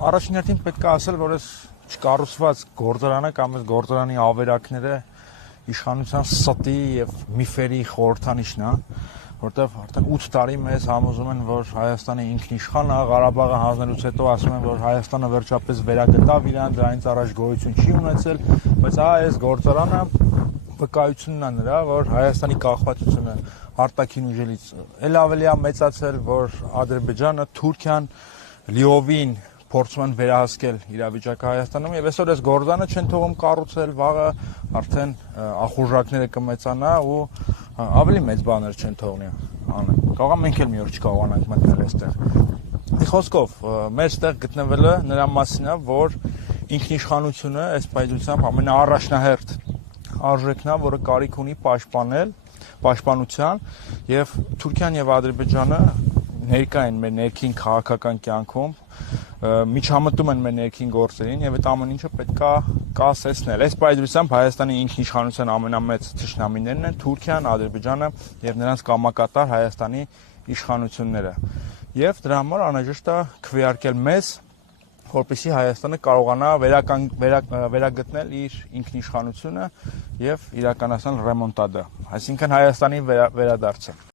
Առաջին հերթին պետք է ասել, որ այս չկառուցված գործարանը կամ այս գործարանի ավերակները իշխանության ստի եւ միֆերի խորհրդանիշն է, որտեղ արդեն 8 տարի մեզ համոզում են, որ Հայաստանը ինքնիշխան է, Ղարաբաղը հանձնելուց հետո ասում են, որ Հայաստանը վերջապես վերագտավ իրան, դրանից առաջ գոյություն չի ունեցել, բայց այս գործարանը վկայությունն է նրա, որ Հայաստանի կախվածությունը արտաքին ուժերից էլ ավելի է մեծացել, որ Ադրբեջանը, Թուրքիան լիովին փորձում են վերահսկել իրավիճակը Հայաստանում եւ այսօր այս գործանը չեն թողում կառուցել, վաղը արդեն ախորժակները կմեծանա ու ավելի մեծ բաներ չեն թողնի անել։ Կարող է մենք էլ մի օր չկարողանանք մտնել այստեղ։ Մի խոսքով, մեր ստեղ գտնվելը նրա մասին է, որ ինքնիշխանությունը այս պայծությամբ ամենաառաջնահերթ արժեքն է, որը կարիք ունի պաշտպանության եւ Թուրքիան եւ Ադրբեջանը ներկա են մեր ներքին քաղաքական կյանքում, միջամտում են մեր ներքին գործերին եւ այդ ամեն ինչը պետքա կասեցնել։ Այս պայծությամբ Հայաստանի ինքնիշխանության ամենամեծ թշնամիներն են Թուրքիան, Ադրբեջանը եւ նրանց կամակատար Հայաստանի իշխանությունները։ Եվ դրա համար անհրաժեշտ է քվեարկել մեզ, որպեսզի Հայաստանը կարողանա վերագտնել իր ինքնիշխանությունը եւ իրականացնել ռեմոնտադա, այսինքն Հայաստանի վերադարձը։